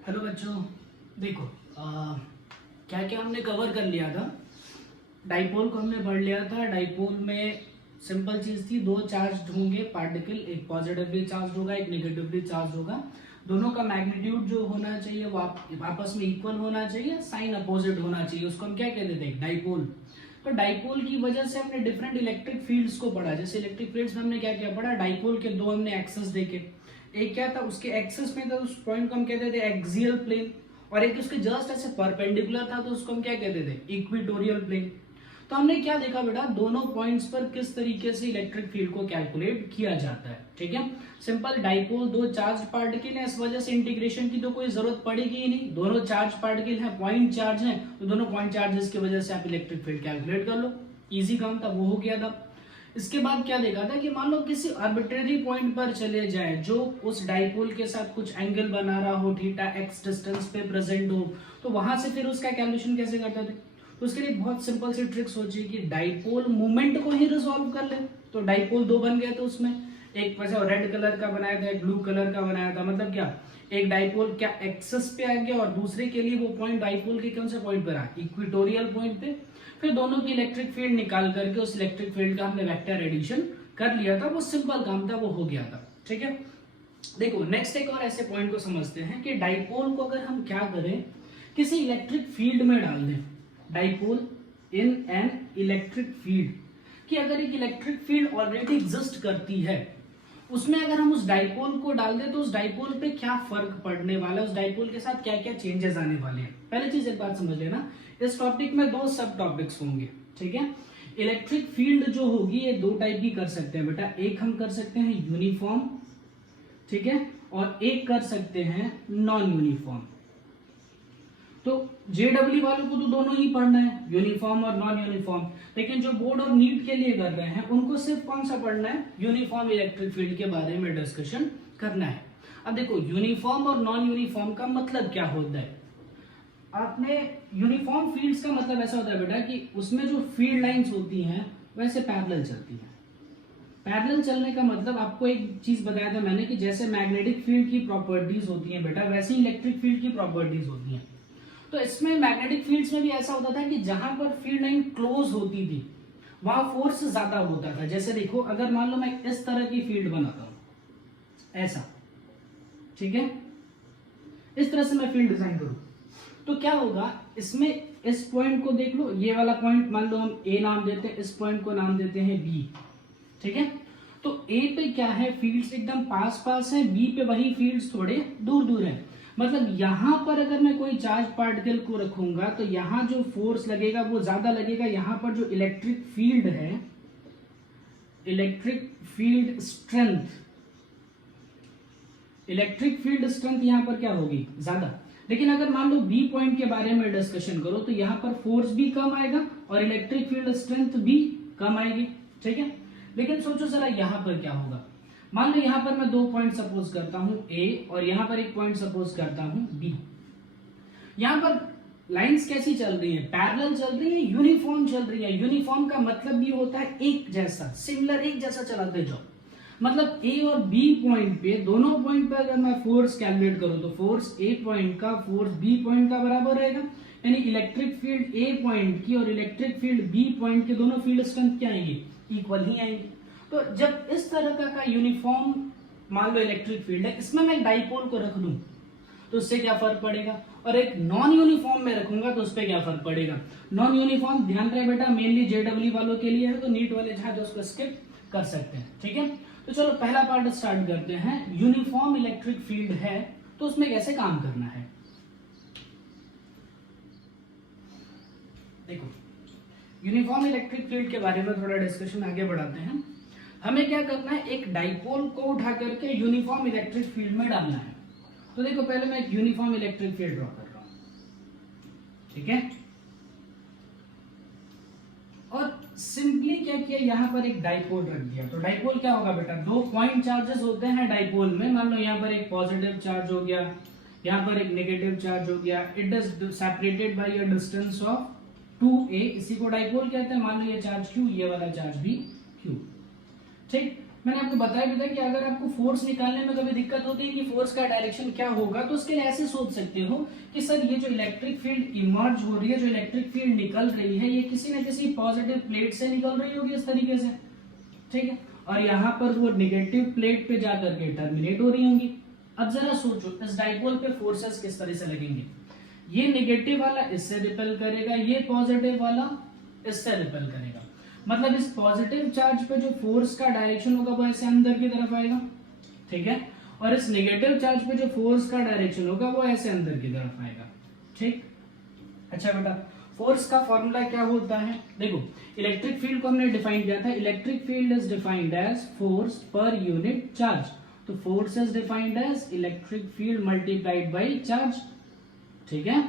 Hello बच्चों, देखो क्या क्या हमने कवर कर लिया था। डाइपोल को हमने पढ़ लिया था। डाइपोल में सिंपल चीज थी, दो चार्ज होंगे पार्टिकल, एक पॉजिटिवली चार्ज होगा, एक नेगेटिवली चार्ज होगा। दोनों का मैग्नीट्यूड जो होना चाहिए वो आपस में इक्वल होना चाहिए, साइन अपोजिट होना चाहिए। उसको हम क्या कहते थे? डाइपोल। तो डाइपोल की वजह से हमने डिफरेंट इलेक्ट्रिक फील्ड्स को पढ़ा। जैसे इलेक्ट्रिक फील्ड्स में हमने क्या क्या पढ़ा? डाइपोल के दो हमने एक्सेस देखे। एक क्या था, उसके एक्सेस में था, उस पॉइंट को हम कहते थे एक्सियल प्लेन, और एक उसके जस्ट ऐसे परपेंडिकुलर था तो उसको हम क्या कहते थे? Equatorial plane. तो हमने क्या देखा बेटा, दोनों पॉइंट्स पर किस तरीके से इलेक्ट्रिक फील्ड को कैलकुलेट किया जाता है। ठीक है, सिंपल डाइपोल दो चार्ज पार्टिकल है, इस वजह से इंटीग्रेशन की तो कोई जरूरत पड़ेगी ही नहीं। दोनों चार्ज पार्टिकल हैं, पॉइंट चार्ज हैं, तो दोनों पॉइंट चार्जेस की वजह से आप इलेक्ट्रिक फील्ड कैलकुलेट कर लो। इजी काम था, वो हो गया था। इसके बाद क्या देखा था कि मान लो किसी आर्बिट्रेरी पॉइंट पर चले जाए जो उस डाइपोल के साथ कुछ एंगल बना रहा हो, थीटा एक्स डिस्टेंस पे प्रेजेंट हो, तो वहां से फिर उसका कैलकुलेशन कैसे करते थे? तो उसके लिए बहुत सिंपल सी ट्रिक सोची कि डाइपोल मूवमेंट को ही रिजॉल्व कर ले। तो डाइपोल दो बन गए थे उसमें, एक वैसे रेड कलर का बनाया था, एक ब्लू कलर का बनाया था। मतलब क्या, एक डाइपोल क्या एक्सेस पे आ गया और दूसरे के लिए वो पॉइंट डाइपोल के कौन से पॉइंट पर आ, इक्वेटोरियल पॉइंट पे। फिर दोनों की इलेक्ट्रिक फील्ड निकाल करके उस इलेक्ट्रिक फील्ड का हमने वेक्टर एडिशन कर लिया था। वो सिंपल काम था, वो हो गया था। ठीक है, देखो नेक्स्ट एक और ऐसे पॉइंट को समझते हैं कि डाइपोल को अगर हम क्या करें, किसी इलेक्ट्रिक फील्ड में डाल दें। Dipole in an electric field, कि अगर एक इलेक्ट्रिक फील्ड ऑलरेडी एग्जिस्ट करती है, उसमें अगर हम उस डाइपोल को डाल दें तो उस डाइपोल पे क्या फर्क पड़ने वाला है, उस डाइपोल के साथ क्या क्या चेंजेस आने वाले हैं। पहले चीज एक बात समझ लेना, इस टॉपिक में दो सब टॉपिक्स होंगे। ठीक है, इलेक्ट्रिक फील्ड जो होगी ये दो टाइप की कर सकते हैं बेटा। एक हम कर सकते हैं यूनिफॉर्म, ठीक है, और एक कर सकते हैं नॉन यूनिफॉर्म। तो जेडब्ल्यू वालों को तो दोनों ही पढ़ना है, यूनिफॉर्म और नॉन यूनिफॉर्म। लेकिन जो बोर्ड और नीट के लिए कर रहे हैं उनको सिर्फ कौन सा पढ़ना है? यूनिफॉर्म इलेक्ट्रिक फील्ड के बारे में डिस्कशन करना है। अब देखो यूनिफॉर्म और नॉन यूनिफॉर्म का मतलब क्या होता है। आपने यूनिफॉर्म फील्ड्स का मतलब ऐसा होता है बेटा कि उसमें जो फील्ड लाइंस होती हैं वैसे पैरेलल चलती हैं। पैरेलल चलने का मतलब आपको एक चीज बताया था मैंने कि जैसे मैग्नेटिक फील्ड की प्रॉपर्टीज होती हैं बेटा, वैसे ही इलेक्ट्रिक फील्ड की प्रॉपर्टीज होती हैं। तो इसमें मैग्नेटिक फील्ड्स में भी ऐसा होता था कि जहां पर फील्ड लाइन क्लोज होती थी वहां फोर्स ज्यादा होता था। जैसे देखो, अगर मान लो मैं इस तरह की फील्ड बनाता हूं ऐसा, ठीक है, इस तरह से मैं फील्ड डिजाइन करूं तो क्या होगा, इसमें इस पॉइंट को देख लो, ये वाला पॉइंट मान लो हम ए नाम देते हैं, इस पॉइंट को नाम देते हैं बी। ठीक है, तो ए पे क्या है, फील्ड्स एकदम पास पास है, बी पे वही फील्ड्स थोड़े दूर दूर है। मतलब यहां पर अगर मैं कोई चार्ज पार्टिकल को रखूंगा तो यहां जो फोर्स लगेगा वो ज्यादा लगेगा। यहां पर जो इलेक्ट्रिक फील्ड है, electric field strength, electric field strength यहां पर क्या होगी? ज्यादा। लेकिन अगर मान लो बी पॉइंट के बारे में डिस्कशन करो तो यहां पर फोर्स भी कम आएगा और इलेक्ट्रिक फील्ड स्ट्रेंथ भी कम आएगी। ठीक है, लेकिन सोचो जरा यहां पर क्या होगा। मान लो यहां पर मैं दो पॉइंट सपोज करता हूं ए, और यहां पर एक पॉइंट सपोज करता हूं बी। यहां पर लाइंस कैसी चल रही है? पैरेलल चल रही है, यूनिफॉर्म चल रही है। यूनिफॉर्म का मतलब ये होता है एक जैसा, सिमिलर, एक जैसा चलाते जाओ। मतलब ए और बी पॉइंट पे, दोनों पॉइंट पे अगर मैं फोर्स कैलकुलेट करूं तो फोर्स ए पॉइंट का फोर्स बी पॉइंट का बराबर रहेगा। यानी इलेक्ट्रिक फील्ड ए पॉइंट की और इलेक्ट्रिक फील्ड बी पॉइंट के दोनों फील्ड स्ट्रेंथ क्या आएंगी? इक्वल ही आएंगी। तो जब इस तरह का यूनिफॉर्म मान लो इलेक्ट्रिक फील्ड है, इसमें मैं एक डाइपोल को रख दूं तो उससे क्या फर्क पड़ेगा, और एक नॉन यूनिफॉर्म में रखूंगा तो उस पर क्या फर्क पड़ेगा। नॉन यूनिफॉर्म ध्यान रहे बेटा, मेनली जेडब्ल्यू वालों के लिए है, तो नीट वाले चाहे तो उसको स्किप कर सकते हैं। ठीक है, तो चलो पहला पार्ट स्टार्ट करते हैं। यूनिफॉर्म इलेक्ट्रिक फील्ड है तो उसमें कैसे काम करना है। देखो, यूनिफॉर्म इलेक्ट्रिक फील्ड के बारे में थोड़ा डिस्कशन आगे बढ़ाते हैं। हमें क्या करना है, एक डाइपोल को उठा करके यूनिफॉर्म इलेक्ट्रिक फील्ड में डालना है। तो देखो, पहले मैं एक यूनिफॉर्म इलेक्ट्रिक फील्ड ड्रॉ कर रहा हूं, ठीक है, और सिंपली क्या किया, यहां पर एक डाइपोल रख दिया। तो डाइपोल क्या होगा बेटा, दो पॉइंट चार्जेस होते हैं डाइपोल में। मान लो यहां पर एक पॉजिटिव चार्ज हो गया, यहां पर एक नेगेटिव चार्ज हो गया। It is separated by a distance of 2a, इसी को डाइपोल कहते हैं। मान लो ये चार्ज q, ये वाला चार्ज भी q। ठीक, मैंने आपको बताया भी था कि अगर आपको फोर्स निकालने में कभी दिक्कत होती है कि फोर्स का डायरेक्शन क्या होगा, तो उसके लिए ऐसे सोच सकते हो कि सर ये जो इलेक्ट्रिक फील्ड इमर्ज हो रही है, जो इलेक्ट्रिक फील्ड निकल रही है, ये किसी न किसी पॉजिटिव प्लेट से निकल रही होगी इस तरीके से, ठीक है, और यहाँ पर वो नेगेटिव प्लेट पे जाकर के टर्मिनेट हो रही होंगी। अब जरा सोचो इस डाइपोल पे फोर्सेस किस तरह से लगेंगे। ये नेगेटिव वाला इससे रिपेल करेगा, ये पॉजिटिव वाला इससे रिपेल करेगा। मतलब इस पॉजिटिव चार्ज पे जो फोर्स का डायरेक्शन होगा वो ऐसे अंदर की तरफ आएगा, ठीक है, और इस नेगेटिव चार्ज पे जो फोर्स का डायरेक्शन होगा वो ऐसे अंदर की तरफ आएगा, ठीक। अच्छा बेटा, फोर्स का फॉर्मूला क्या होता है? देखो, इलेक्ट्रिक फील्ड को हमने डिफाइन किया था, electric field is defined as force per unit charge. तो force is defined as electric field multiplied by charge, ठीक है,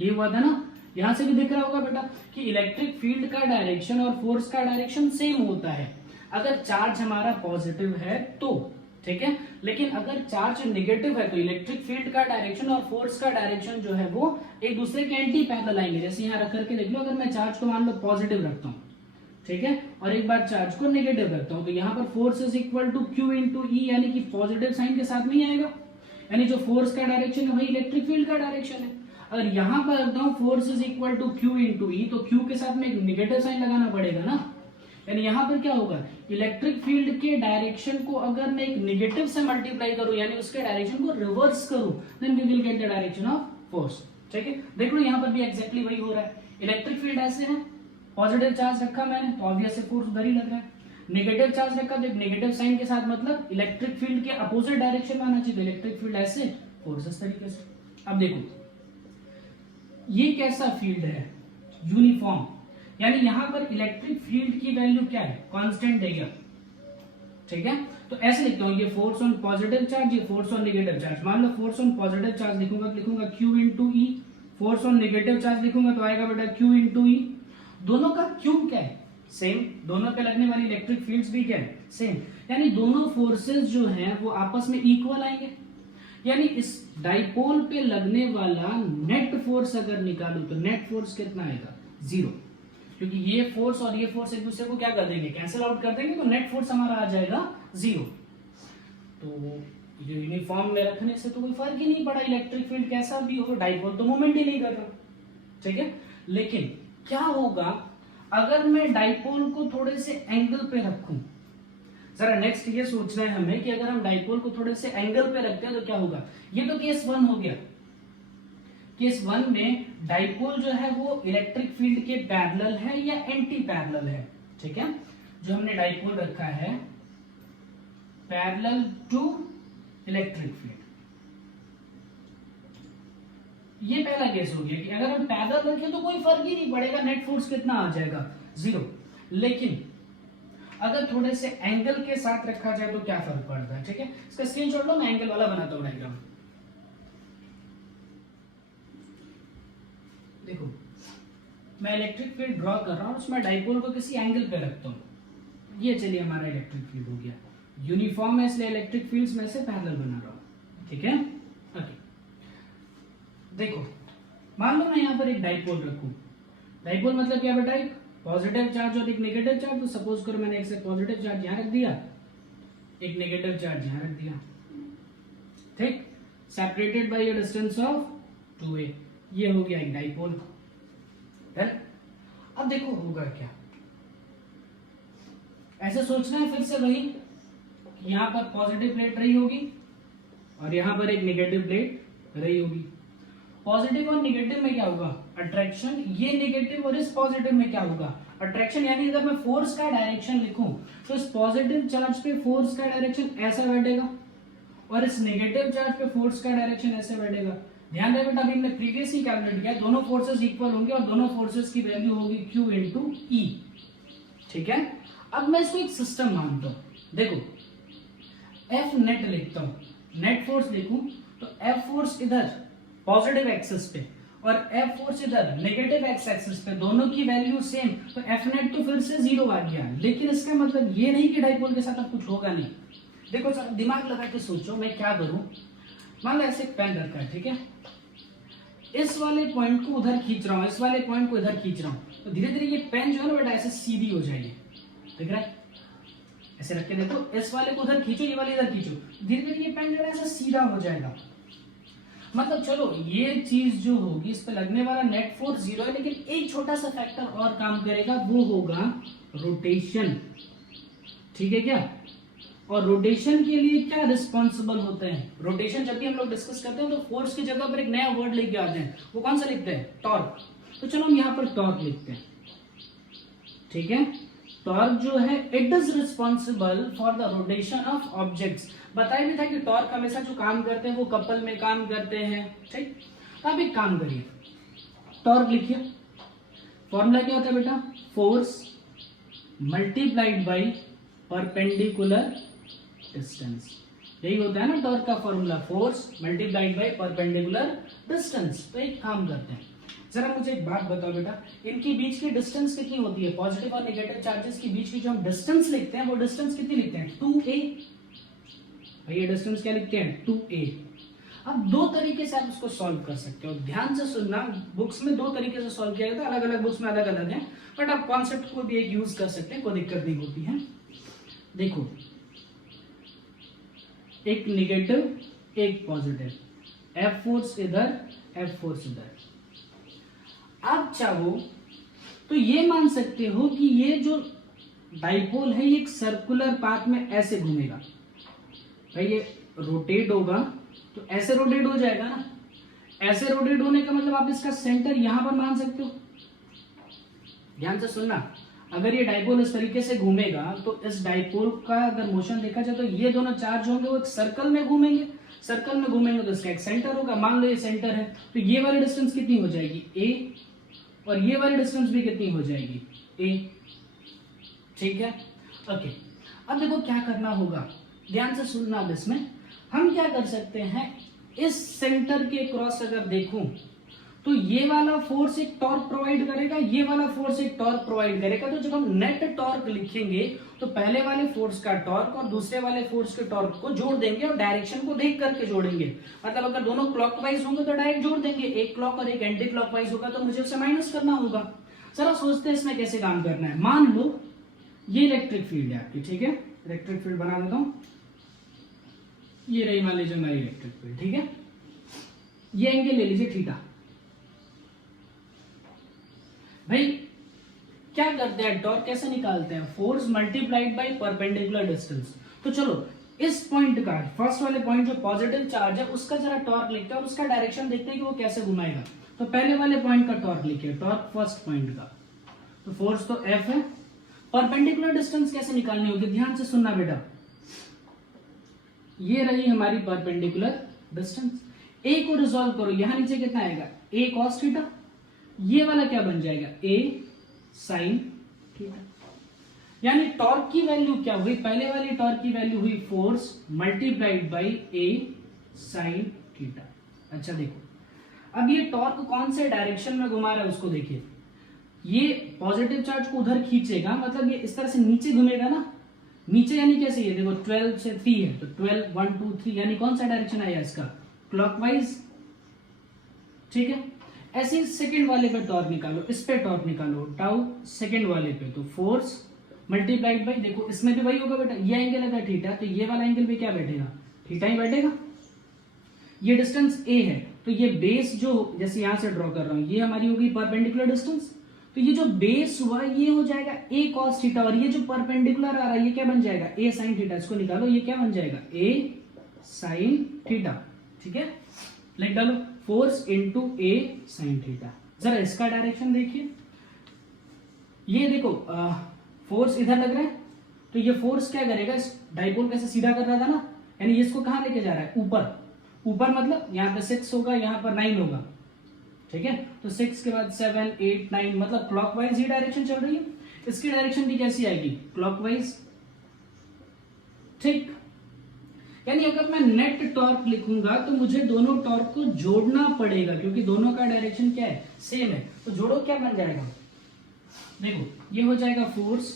ये हुआ था ना। यहां से भी दिख रहा होगा बेटा कि इलेक्ट्रिक फील्ड का डायरेक्शन और फोर्स का डायरेक्शन सेम होता है अगर चार्ज हमारा पॉजिटिव है तो, ठीक है, लेकिन अगर चार्ज नेगेटिव है तो इलेक्ट्रिक फील्ड का डायरेक्शन और फोर्स का डायरेक्शन जो है वो एक दूसरे के एंटी पैरेलल आएंगे। जैसे यहाँ रख करके देख लो, अगर मैं चार्ज को मान लो पॉजिटिव रखता हूँ, ठीक है, और एक बार चार्ज को नेगेटिव रखता हूँ, तो यहाँ पर force is equal to Q into E, यानी कि पॉजिटिव साइन के साथ नहीं आएगा, यानी जो फोर्स का डायरेक्शन है वही इलेक्ट्रिक फील्ड का डायरेक्शन है। अगर यहां पर रखता हूं force is equal to Q into E, तो क्यू के साथ में एक नेगेटिव साइन लगाना पड़ेगा ना, यानी यहां पर क्या होगा, इलेक्ट्रिक फील्ड के डायरेक्शन को अगर मैं एक नेगेटिव से मल्टीप्लाई करूं, यानी उसके डायरेक्शन को रिवर्स करूं, then we will get the direction of force, ठीक है। देख लो यहां पर भी एग्जैक्टली वही हो रहा है। इलेक्ट्रिक फील्ड ऐसे है, पॉजिटिव चार्ज रखा मैंने तो ऑब्वियसली फोर्स उधर ही लग रहा है, नेगेटिव चार्ज रखा तो एक नेगेटिव साइन के साथ, मतलब इलेक्ट्रिक फील्ड के अपोजिट डायरेक्शन में आना चाहिए, इलेक्ट्रिक फील्ड ऐसे, फोर्स इस तरीके से। अब देखो ये कैसा फील्ड है, यूनिफॉर्म, यानी यहां पर इलेक्ट्रिक फील्ड की वैल्यू क्या है, कांस्टेंट है ये, ठीक है। तो ऐसे लिखता हूं, ये फोर्स ऑन पॉजिटिव चार्ज, ये फोर्स ऑन नेगेटिव चार्ज। मान लो फोर्स ऑन पॉजिटिव चार्ज लिखूंगा तो लिखूंगा Q into E, force on negative charge लिखूंगा तो आएगा बेटा क्यू इंटू ई। दोनों का क्यू क्या है, सेम, दोनों पे लगने वाली इलेक्ट्रिक फील्ड्स भी क्या है, सेम, यानी दोनों फोर्सेस जो हैं वो आपस में इक्वल आएंगे। यानी इस डाइपोल पे लगने वाला नेट फोर्स अगर निकालूं तो नेट फोर्स कितना आएगा, 0, क्योंकि ये फोर्स और ये फोर्स एक दूसरे को क्या कर देंगे, कैंसिल आउट कर देंगे, तो नेट फोर्स हमारा आ जाएगा 0। तो ये यूनिफॉर्म में रखने से तो कोई फर्क ही नहीं पड़ा, इलेक्ट्रिक फील्ड कैसा भी हो, डाइपोल तो मूवमेंट ही नहीं कर रहा, ठीक है। लेकिन क्या होगा अगर मैं डाइपोल को थोड़े से एंगल पे रखूं, जरा नेक्स्ट ये सोचना है हमें कि अगर हम डाइपोल को थोड़े से एंगल पे रखते हैं तो क्या होगा। ये तो केस 1 हो गया, केस 1 में डाइपोल जो है वो इलेक्ट्रिक फील्ड के पैरेलल है या एंटी पैरेलल है, ठीक है। जो हमने डाइपोल रखा है पैरेलल टू इलेक्ट्रिक फील्ड, ये पहला केस हो गया कि अगर हम पैरेलल रखें तो कोई फर्क ही नहीं पड़ेगा, नेट फोर्स कितना आ जाएगा, 0। लेकिन अगर थोड़े से एंगल के साथ रखा जाए तो क्या फर्क पड़ता है, ठीक है। इसका स्क्रीनशॉट लो, मैं एंगल वाला बनाता हूं डायग्राम। देखो मैं इलेक्ट्रिक फील्ड ड्रॉ कर रहा हूं, उसमें डाइपोल को किसी एंगल पे रखता हूं, ये चलिए हमारा इलेक्ट्रिक फील्ड हो गया, यूनिफॉर्म है इसलिए इलेक्ट्रिक फील्ड्स में से पैरेलल बना रहा हूं, ठीक है। ओके देखो मान लो मैं यहां पर एक डाइपोल रखूं, डाइपोल मतलब क्या बेटा, एक पॉजिटिव चार्ज और एक नेगेटिव चार्ज। तो सपोज करो मैंने एक से पॉजिटिव चार्ज यहां रख दिया, एक नेगेटिव चार्ज यहां रख दिया, ठीक, separated by a distance of 2a, ये हो गया एक डाइपोल। अब देखो होगा क्या, ऐसे सोचना है फिर से वही, यहां पर पॉजिटिव प्लेट रही होगी और यहां पर एक नेगेटिव प्लेट रही होगी। पॉजिटिव और नेगेटिव में क्या होगा, अट्रैक्शन, ये नेगेटिव और इस पॉजिटिव में क्या होगा, अट्रैक्शन। यानी अगर मैं फोर्स का डायरेक्शन लिखूं तो इस पॉजिटिव चार्ज पे फोर्स का डायरेक्शन ऐसा बैठेगा और इस नेगेटिव चार्ज पे फोर्स का डायरेक्शन ऐसे बैठेगा। ध्यान रहे बेटा, अभी हमने प्रीवियस ही कैलकुलेट किया, दोनों फोर्सेस इक्वल होंगे और दोनों फोर्सेस की वैल्यू होगी Q इंटू ई, ठीक है। अब मैं इसको एक सिस्टम मानता हूं, देखो F नेट लिखता हूं, नेट फोर्स लिखूं तो F फोर्स इधर पॉजिटिव एक्सिस पे और F फोर्स इधर नेगेटिव एक्स एक्सिस पे, दोनों की वैल्यू सेम, तो F नेट तो फिर से 0 आ गया। लेकिन इसका मतलब ये नहीं कि डाइपोल के साथ अब कुछ होगा नहीं। देखो सर दिमाग लगा के सोचो, मैं क्या करूं, मान लो ऐसे एक पेन रखा है, ठीक है, इस वाले पॉइंट को उधर खींच रहा हूं, इस वाले पॉइंट को इधर खींच रहा हूं, तो धीरे धीरे ये पेन जो है ना बेटा ऐसे सीधी हो जाएगी, दिख रहा है, ऐसे रख के देखो, इस वाले को उधर खींचो, ये वाले इधर खींचो, धीरे धीरे ये पेन जो है ऐसा सीधा हो जाएगा। मतलब चलो ये चीज जो होगी, इस पे लगने वाला नेट फोर्स 0 है, लेकिन एक छोटा सा फैक्टर और काम करेगा, वो होगा रोटेशन। ठीक है क्या? और रोटेशन के लिए क्या रिस्पॉन्सिबल होते हैं? रोटेशन जब भी हम लोग डिस्कस करते हैं तो फोर्स की जगह पर एक नया वर्ड लेके आते हैं, वो कौन सा लिखते हैं? टॉर्क। तो चलो हम यहाँ पर टॉर्क लिखते हैं। ठीक है, टॉर्क जो है it is responsible for the rotation of objects. बताया भी था कि टॉर्क हमेशा जो काम करते हैं वो कपल में काम करते हैं। ठीक, अब एक काम करिए, टॉर्क लिखिए। फॉर्मूला क्या होता है बेटा? Force multiplied by perpendicular distance. यही होता है ना टॉर्क का formula, force multiplied by perpendicular distance. तो एक काम करते हैं, जरा मुझे एक बात बताओ बेटा, इनके बीच की डिस्टेंस कितनी होती है? पॉजिटिव और नेगेटिव चार्जेस के बीच की जो हम डिस्टेंस लिखते हैं, वो डिस्टेंस कितनी लिखते हैं? 2a। भैया डिस्टेंस क्या लिखते हैं? 2a। अब दो तरीके से आप इसको सॉल्व कर सकते हो, ध्यान से सुनना। बुक्स में दो तरीके से सॉल्व किया जाता है, अलग अलग बुक्स में अलग अलग है, बट आप कॉन्सेप्ट को भी एक यूज कर सकते हैं, कोई दिक्कत नहीं होती है। देखो, एक नेगेटिव एक पॉजिटिव, एफ फोर्स इधर एफ फोर्स इधर। आप चाहो तो ये मान सकते हो कि ये जो डाइपोल है ये एक सर्कुलर पाथ में ऐसे घूमेगा। भाई ये रोटेट होगा तो ऐसे रोटेट हो जाएगा ना, ऐसे रोटेट होने का मतलब आप इसका सेंटर यहां पर मान सकते हो। ध्यान से सुनना, अगर ये डाइपोल इस तरीके से घूमेगा तो इस डाइपोल का अगर मोशन देखा जाए तो ये दोनों चार्ज होंगे, वो एक सर्कल में घूमेंगे। सर्कल में घूमेंगे तो इसका एक सेंटर होगा, मान लो ये सेंटर है, तो ये वाली डिस्टेंस कितनी हो जाएगी? a, और ये वाली डिस्टेंस भी कितनी हो जाएगी? a। ठीक है, ओके। अब देखो क्या करना होगा, ध्यान से सुनना। अब इसमें हम क्या कर सकते हैं, इस सेंटर के क्रॉस अगर देखूं तो ये वाला फोर्स एक टॉर्क प्रोवाइड करेगा, ये वाला फोर्स एक टॉर्क प्रोवाइड करेगा। तो जब हम नेट टॉर्क लिखेंगे तो पहले वाले फोर्स का टॉर्क और दूसरे वाले फोर्स के टॉर्क को जोड़ देंगे और डायरेक्शन को देख करके जोड़ेंगे। मतलब अगर दोनों क्लॉकवाइज होंगे तो डायरेक्ट जोड़ देंगे, एक क्लॉक और एक एंटी क्लॉकवाइज होगा तो मुझे उसे माइनस करना होगा। जरा सोचते हैं इसमें कैसे काम करना है। मान लो ये इलेक्ट्रिक फील्ड है आपकी, ठीक है, इलेक्ट्रिक फील्ड बना देता हूं, ये रही मान लीजिए हमारी इलेक्ट्रिक फील्ड। ठीक है, ये एंगल ले लीजिए थीटा। भाई क्या करते हैं, टॉर्क कैसे निकालते हैं? Force multiplied by perpendicular distance. तो चलो इस पॉइंट का, फर्स्ट वाले पॉइंट जो पॉजिटिव चार्ज है उसका जरा टॉर्क लिखते हैं और उसका डायरेक्शन देखते हैं कि वो कैसे घुमाएगा। तो पहले वाले पॉइंट का टॉर्क लिखिए, टॉर्क फर्स्ट पॉइंट का। तो फोर्स तो एफ है, परपेंडिकुलर डिस्टेंस कैसे निकालनी होगी? ध्यान से सुनना बेटा, ये रही हमारी परपेंडिकुलर डिस्टेंस। ए को रिजॉल्व करो, यहां नीचे कितना आएगा? a cos theta. ये वाला क्या बन जाएगा? a sin theta. यानी टॉर्क की वैल्यू क्या हुई? पहले वाली टॉर्क की वैल्यू हुई force multiplied by a sin theta. अच्छा देखो, अब ये टॉर्क कौन से डायरेक्शन में घुमा रहा है उसको देखिए। ये पॉजिटिव चार्ज को उधर खींचेगा, मतलब ये इस तरह से नीचे घूमेगा ना, नीचे यानी कैसे? ये देखो 12 से 3 है तो 12 1 2 3, यानी कौन सा डायरेक्शन आया इसका? क्लॉकवाइज। ठीक है, ऐसे सेकंड वाले पे टॉर्क निकालो, इस पे टॉर्क निकालो, टाउ सेकंड वाले पे, तो फोर्स मल्टीप्लाइड बाई, देखो इसमें भी वही होगा बेटा, ये एंगल है थीटा तो ये वाला एंगल भी क्या बैठेगा? थीटा ही बैठेगा। ये डिस्टेंस a है तो ये बेस जो, जैसे यहां से ड्रॉ कर रहा हूं, ये हमारी होगी परपेंडिकुलर डिस्टेंस। तो ये जो बेस हुआ ये हो जाएगा a cos थीटा, और ये जो परपेंडिकुलर आ रहा है ये क्या बन जाएगा? a sin theta. इसको निकालो, ये क्या बन जाएगा? a sin theta. ठीक है, लिख डालो, force into a sin theta. जरा इसका डायरेक्शन देखिए, ये देखो फोर्स इधर लग रहा है तो ये फोर्स क्या करेगा? इस डाइपोल कैसे सीधा कर रहा था ना, यानी इसको कहां लेके जा रहा है? ऊपर। ऊपर मतलब यहाँ पे 6 होगा, यहाँ पर 9 होगा। ठीक है, तो 6 के बाद 7 8 9, मतलब क्लॉकवाइज ही डायरेक्शन चल रही है। इसकी डायरेक्शन भी कैसी आएगी? क्लॉकवाइज। ठीक, यानी अगर मैं नेट टॉर्क लिखूंगा तो मुझे दोनों टॉर्क को जोड़ना पड़ेगा, क्योंकि दोनों का डायरेक्शन क्या है? सेम है। तो जोड़ो, क्या बन जाएगा? देखो ये हो जाएगा force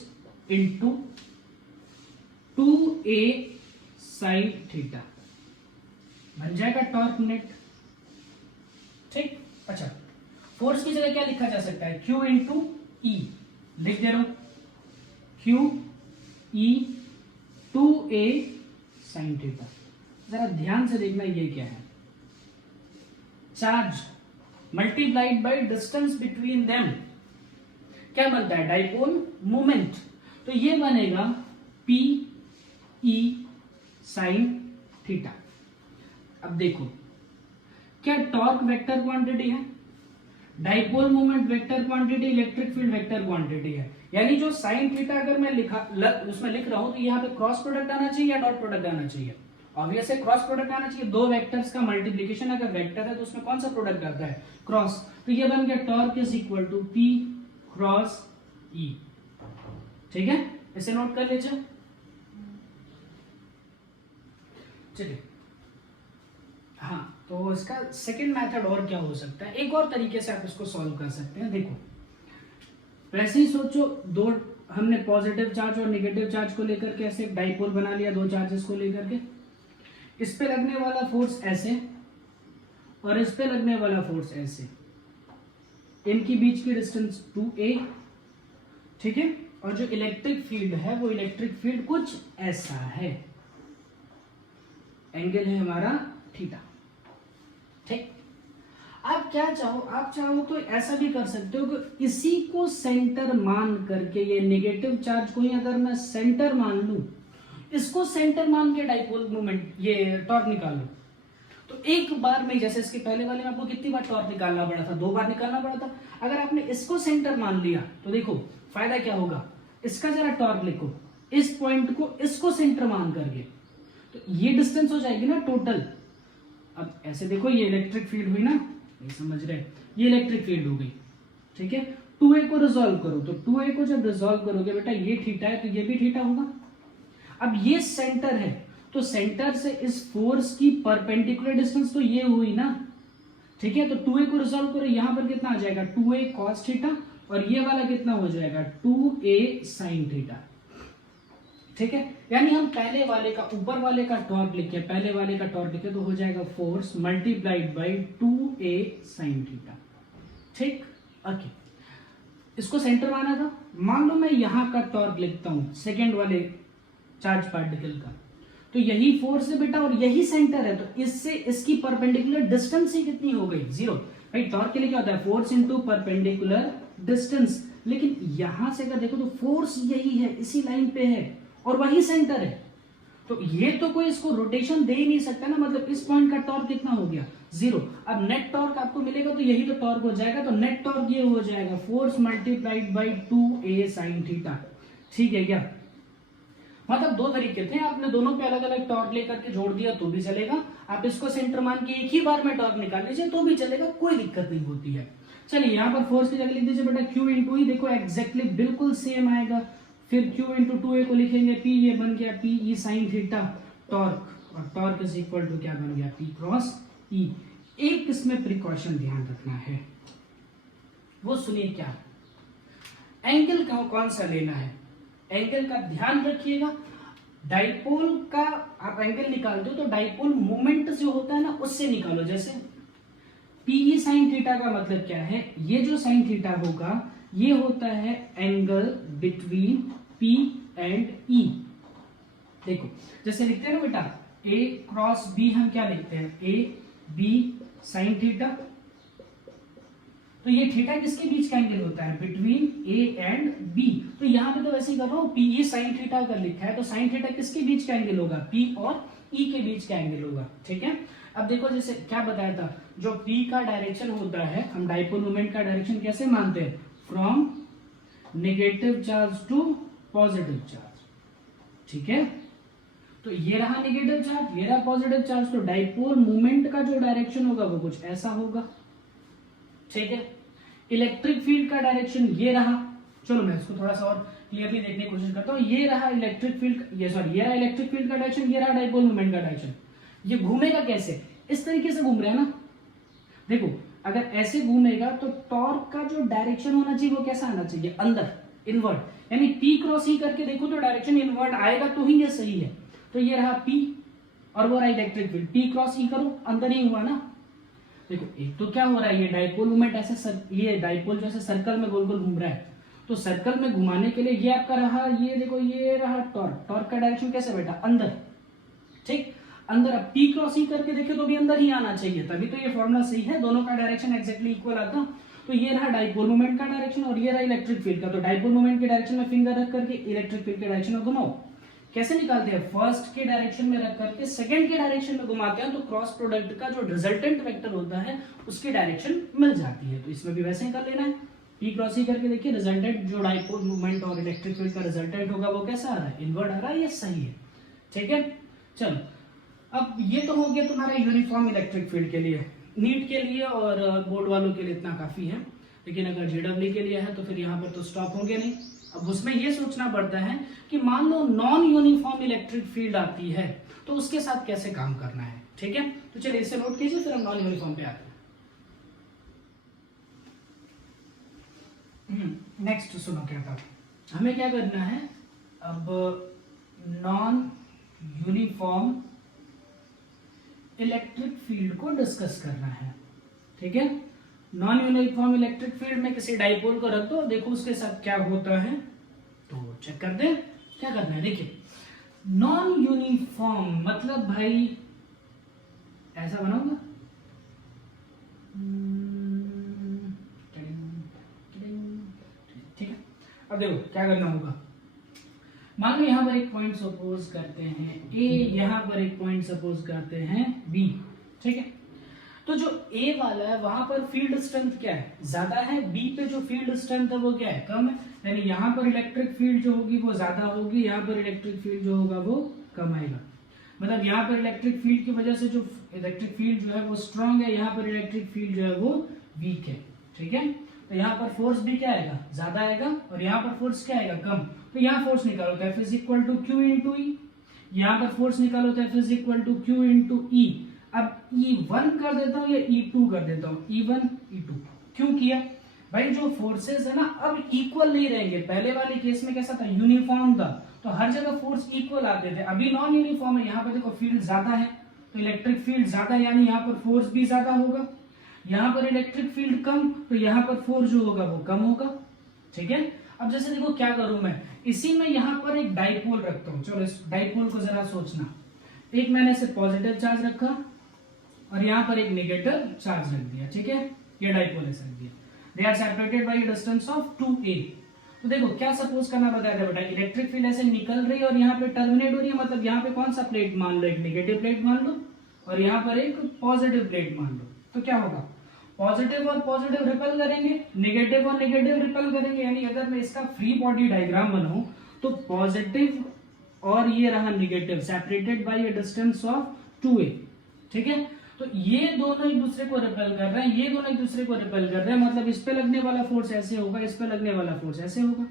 into 2a sin theta, बन जाएगा टॉर्क नेट। ठीक, अच्छा फोर्स की जगह क्या लिखा जा सकता है? Q इंटू ई, लिख दे रहा हूं, Q E 2a sin theta. जरा ध्यान से देखना ये क्या है, charge multiplied by distance between them, क्या बनता है, डाइपोल मोमेंट। तो ये बनेगा P E sin थीटा। अब देखो, क्या टॉर्क वेक्टर क्वांटिटी है, dipole moment vector quantity, electric field vector quantity है। यानी जो साइन थीटा अगर मैं उसमें लिख रहा हूं तो यहाँ पे क्रॉस प्रोडक्ट आना चाहिए या डॉट प्रोडक्ट आना चाहिए, ऑब्वियस है क्रॉस प्रोडक्ट आना चाहिए। दो वेक्टर्स का मल्टीप्लिकेशन अगर वेक्टर है तो उसमें कौन सा प्रोडक्ट आता है, क्रॉस। तो ये बन गया torque is equal to P cross E। ठीक है, इसे नोट कर लीजिए। चलिए, हाँ, तो इसका सेकंड मेथड और क्या हो सकता है, एक और तरीके से आप इसको सॉल्व कर सकते हैं। देखो, वैसे ही सोचो, दो हमने पॉजिटिव चार्ज और नेगेटिव चार्ज को लेकर के ऐसे एक डाइपोल बना लिया, दो चार्जेस को लेकर के। इस पे लगने वाला फोर्स ऐसे और इस पे लगने वाला फोर्स ऐसे, इनकी बीच की डिस्टेंस 2a, ठीक है। और जो इलेक्ट्रिक फील्ड है वो इलेक्ट्रिक फील्ड कुछ ऐसा है, एंगल है हमारा थीटा। ठीक, आप क्या चाहो, आप चाहो तो ऐसा भी कर सकते हो कि इसी को सेंटर मान करके, ये नेगेटिव चार्ज को ही अगर मैं सेंटर मान लूं, इसको सेंटर मान के डाइपोल मोमेंट, ये टॉर्क निकालो, तो एक बार में, जैसे इसके पहले वाले में आपको कितनी बार टॉर्क निकालना पड़ा था, 2 बार निकालना पड़ा था। अगर आपने इसको सेंटर मान लिया तो देखो फायदा क्या होगा, इसका जरा टॉर्क लिखो, इस पॉइंट को इसको सेंटर मान करके, तो ये डिस्टेंस हो जाएगी ना टोटल। अब ऐसे देखो, ये इलेक्ट्रिक फील्ड हुई ना, नहीं समझ रहे, ये इलेक्ट्रिक फील्ड हो गई, ठीक है। 2a को रिजॉल्व करो, तो 2a को जब रिजॉल्व करोगे बेटा, ये थीटा है तो ये भी थीटा होगा। अब ये सेंटर है, तो सेंटर से इस फोर्स की परपेंडिकुलर डिस्टेंस तो ये हुई ना, ठीक है। तो 2a को रिजॉल्व करो, यहां पर कितना आ जाएगा, 2a cos थीटा, और ये वाला कितना हो जाएगा, 2a sin थीटा, ठीक है। यानी हम पहले वाले का, ऊपर वाले का टॉर्क लिखे, पहले वाले का टॉर्क लिखे, तो हो जाएगा force multiplied by 2a sin theta. ठीक, ओके। इसको सेंटर माना था, मान लो मैं यहां का टॉर्क लिखता हूं सेकेंड वाले चार्ज पार्टिकल का, तो यही फोर्स है बेटा और यही सेंटर है, तो इससे इसकी परपेंडिकुलर डिस्टेंस ही कितनी हो गई, 0। भाई टॉर्क के लिए क्या होता है, फोर्स इनटू परपेंडिकुलर डिस्टेंस, लेकिन यहां से अगर देखो तो फोर्स यही है, इसी लाइन पे है और वही सेंटर है, तो ये तो कोई इसको रोटेशन दे ही नहीं सकता ना, मतलब इस पॉइंट का टॉर्क कितना हो गया, 0। अब नेट टॉर्क आपको मिलेगा तो यही तो टॉर्क हो जाएगा, तो नेट टॉर्क ये हो जाएगा force multiplied by 2a sin theta. ठीक है क्या, मतलब दो तरीके थे, आपने दोनों पे अलग अलग टॉर्क लेकर के जोड़ दिया तो भी चलेगा, आप इसको सेंटर मान के एक ही बार में टॉर्क निकाल लीजिए तो भी चलेगा, कोई दिक्कत नहीं होती है। चलिए यहाँ पर फोर्स की जगह लिख दीजिए बेटा Q इंटू ई, देखो एग्जैक्टली बिल्कुल सेम आएगा। फिर Q इंटू 2a को लिखेंगे P, ये बन गया P E sin theta torque, और टॉर्क इज इक्वल टू क्या बन गया, P क्रॉस E। एक इसमें प्रिकॉशन ध्यान रखना है, वो सुनिए क्या, एंगल कौन सा लेना है, एंगल का ध्यान रखिएगा। डाइपोल का आप एंगल निकालते हो तो डाइपोल मोमेंट जो होता है ना उससे निकालो, जैसे PE sin थीटा का मतलब क्या है, ये जो sin थीटा होगा ये होता है angle between P and E। देखो जैसे लिखते हैं ना बेटा, A क्रॉस B, हम क्या लिखते हैं, A B sin थीटा, तो ये थीटा किसके बीच का एंगल होता है, बिटवीन A एंड B। तो यहाँ पे तो वैसे ही कर रहा हूँ, PE sin थीटा अगर लिखा है तो sin थीटा किसके बीच का एंगल होगा, P और E के बीच का एंगल होगा, ठीक है। अब देखो जैसे क्या बताया था, जो P का डायरेक्शन होता है, हम डाइपोल मोमेंट का डायरेक्शन कैसे मानते हैं, from negative charge to positive charge, ठीक है। तो ये रहा नेगेटिव चार्ज, ये रहा पॉजिटिव चार्ज, तो डाइपोल मोमेंट का जो डायरेक्शन होगा वो कुछ ऐसा होगा, ठीक है। इलेक्ट्रिक फील्ड का डायरेक्शन ये रहा, चलो मैं इसको थोड़ा सा और क्लियरली देखने की कोशिश करता हूँ। ये रहा इलेक्ट्रिक फील्ड, ये रहा इलेक्ट्रिक फील्ड का डायरेक्शन, ये रहा डाइपोल मोमेंट का डायरेक्शन। ये घूमेगा कैसे, इस तरीके से घूम रहा है ना, देखो अगर ऐसे घूमेगा तो टॉर्क का जो डायरेक्शन होना चाहिए वो कैसा आना चाहिए, अंदर, इनवर्ट, यानी P क्रॉस E करके देखो तो डायरेक्शन इनवर्ट आएगा तो ही ये सही है। तो ये रहा P और वो रहा electric field, P cross E करो, अंदर ही हुआ ना। देखो एक तो क्या हो रहा है, ये डाइपोल मोमेंट ऐसे ये डाइपोल जो ऐसे सर्कल में गोल गोल घूम रहा है, तो सर्कल में घुमाने के लिए ये आपका रहा, ये देखो ये रहा टॉर्क। टॉर्क का डायरेक्शन कैसे बेटा, अंदर, ठीक, अंदर। अब पी क्रॉस ई करके देखे तो भी अंदर ही आना चाहिए, तभी तो ये फॉर्मूला सही है, दोनों का डायरेक्शन एक्जेक्टली इक्वल आता। तो ये रहा डाइपोल मोमेंट का डायरेक्शन और ये रहा इलेक्ट्रिक फील्ड का। तो डाइपोल मोमेंट के डायरेक्शन में फिंगर रख करके इलेक्ट्रिक फील्ड के डायरेक्शन में घुमाओ। कैसे निकालते हैं, फर्स्ट के डायरेक्शन में रख करके सेकंड के डायरेक्शन में घुमाते हैं, तो क्रॉस प्रोडक्ट का जो रिजल्टेंट वेक्टर होता है उसकी डायरेक्शन मिल जाती है। तो इसमें भी वैसे ही कर लेना है, पी क्रॉस ई करके देखिए रिजल्टेंट जो डाइपोल मोमेंट और इलेक्ट्रिक फील्ड का रिजल्टेंट होगा वो कैसा आ रहा है, इनवर्ट आ रहा है, ये सही है, ठीक है। चलो अब ये तो हो गया तुम्हारा यूनिफॉर्म इलेक्ट्रिक फील्ड के लिए, नीट के लिए और बोर्ड वालों के लिए इतना काफी है। लेकिन अगर जेडब्ल्यू के लिए है तो फिर यहाँ पर तो स्टॉप होंगे नहीं। अब उसमें ये सोचना पड़ता है कि मान लो नॉन यूनिफॉर्म इलेक्ट्रिक फील्ड आती है तो उसके साथ कैसे काम करना है, ठीक है। तो चलिए इसे नोट कीजिए, फिर हम नॉन यूनिफॉर्म पे आते हैं। नेक्स्ट सुनो क्या था, हमें क्या करना है, अब नॉन यूनिफॉर्म इलेक्ट्रिक फील्ड को डिस्कस करना है, ठीक है। नॉन यूनिफॉर्म इलेक्ट्रिक फील्ड में किसी डाइपोल को रख दो, देखो उसके साथ क्या होता है, तो चेक कर दे क्या करना है। देखिए नॉन यूनिफॉर्म मतलब भाई ऐसा बनाऊंगा, ठीक है। अब देखो क्या करना होगा, मान लो यहां पर एक पॉइंट सपोज करते हैं ए, यहां पर एक पॉइंट सपोज करते हैं बी, ठीक है। तो जो ए वाला है वहां पर फील्ड स्ट्रेंथ क्या है, ज्यादा है, बी पे जो फील्ड स्ट्रेंथ है वो क्या है, कम है। यानी यहाँ पर इलेक्ट्रिक फील्ड जो होगी वो ज्यादा होगी, यहाँ पर इलेक्ट्रिक फील्ड जो होगा वो कम आएगा। मतलब यहाँ पर इलेक्ट्रिक फील्ड की वजह से जो इलेक्ट्रिक फील्ड जो है वो स्ट्रांग है, यहाँ पर इलेक्ट्रिक फील्ड जो है वो वीक है, ठीक है। तो यहाँ पर फोर्स भी क्या आएगा, ज्यादा आएगा, और यहाँ पर फोर्स क्या आएगा, कम। तो यहाँ फोर्स निकालो तो F is equal to Q into E, यहाँ पर फोर्स निकालो तो F is equal to Q into E. अब E1 कर देता हूँ या E2 कर देता हूँ, E1 E2 क्यों किया भाई, जो फोर्सेस है ना अब इक्वल नहीं रहेंगे। पहले वाले केस में कैसा था, यूनिफॉर्म था, तो हर जगह फोर्स इक्वल आते थे। अभी नॉन यूनिफॉर्म है, यहाँ पर देखो फील्ड ज्यादा है तो इलेक्ट्रिक फील्ड ज्यादा, यानी यहाँ पर फोर्स भी ज्यादा होगा। यहाँ पर इलेक्ट्रिक फील्ड कम, तो यहाँ पर फोर्स जो होगा वो कम होगा, ठीक है। अब जैसे देखो क्या करूं मैं, इसी में यहाँ पर एक डाइपोल रखता हूँ। चलो इस डाइपोल को जरा सोचना, एक मैंने इसे पॉजिटिव चार्ज रखा और यहाँ पर एक नेगेटिव चार्ज रख दिया, ठीक है। ये डाइपोल ऐसा रख दिया, they are separated by distance of 2a। तो देखो क्या सपोज करना बताया था बेटा, इलेक्ट्रिक फील्ड ऐसे निकल रही है और यहाँ पे टर्मिनेट हो रही है, मतलब यहाँ पे कौन सा प्लेट मान लो, एक नेगेटिव प्लेट मान लो और यहाँ पर एक पॉजिटिव प्लेट मान लो। तो क्या होगा, पॉजिटिव और पॉजिटिव रिपेल करेंगे, नेगेटिव और नेगेटिव रिपेल करेंगे। यानी अगर मैं इसका फ्री बॉडी डायग्राम बनाऊं तो पॉजिटिव और ये रहा negative separated by a distance of 2a, ठीक है। तो ये दोनों एक दूसरे को रिपेल कर रहे हैं, ये दोनों एक दूसरे को रिपेल कर रहे हैं, मतलब इस पे लगने वाला फोर्स ऐसे होगा, इस पे लगने वाला फोर्स ऐसे होगा।